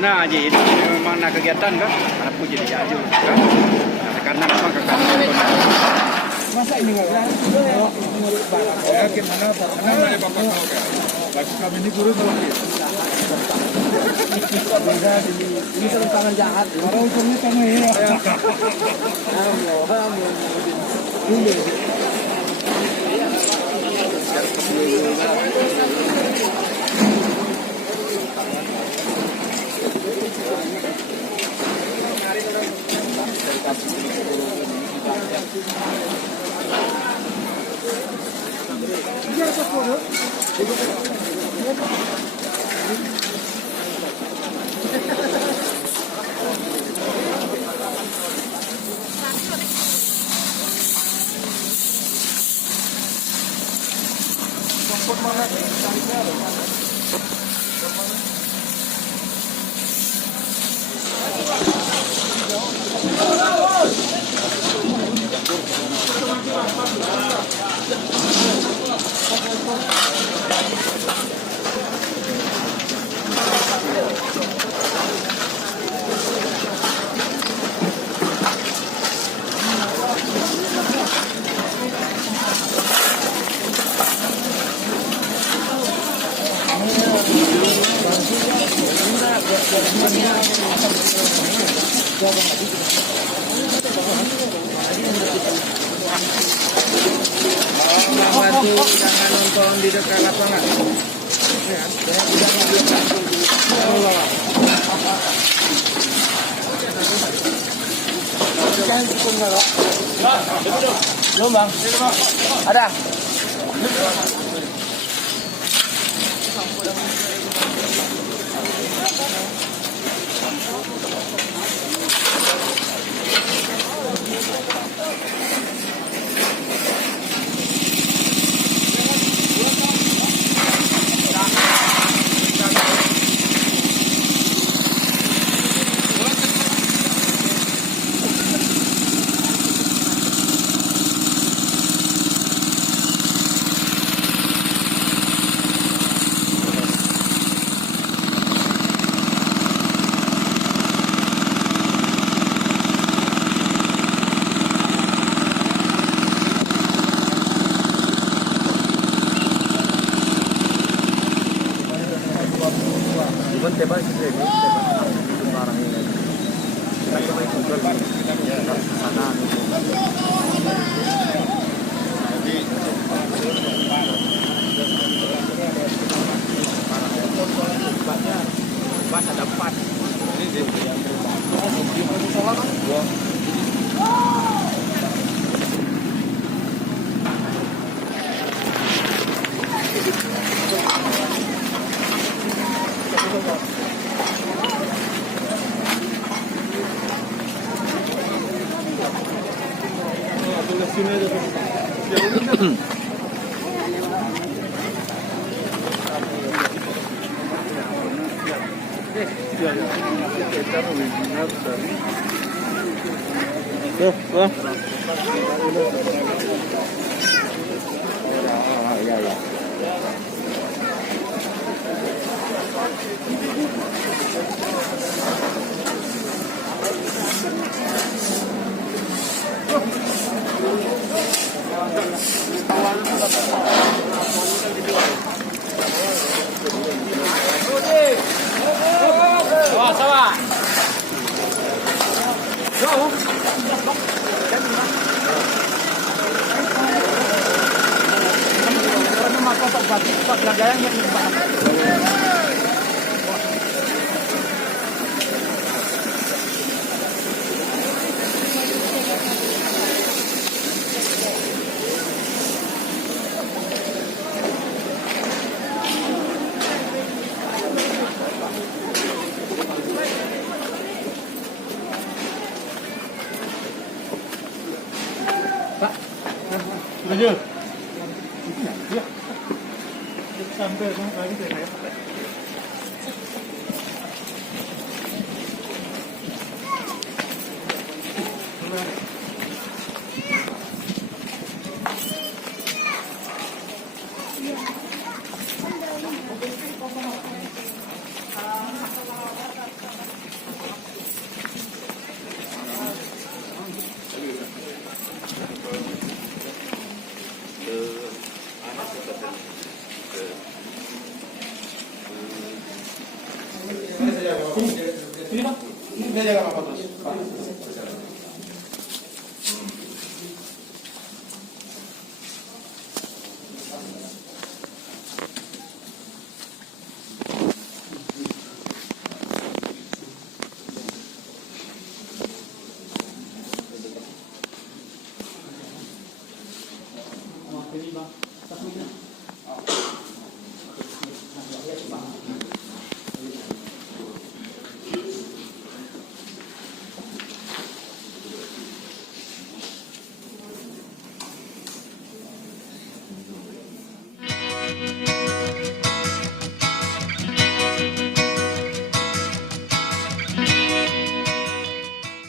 Anak aja ini memang nak kegiatan kan, anakku jadi aju kan, karena memang kegiatan. Masa ini nggak ya? Ya gimana Pak? Kenapa ya Bapak tahu kan? Bagi kami ini guru tahu ya. Ini tangan jahat. Orang hukumnya sama ya. Ini. Bantu jangan nonton di dekat lapangan. Belum bang, ada. Tebal sih ini, barang ini. Kita coba Google sana. Pas ada 4. Ini aja. Ya. Sampai lagi saya. Ini Pak, ini dia jaga apa terus? Pak.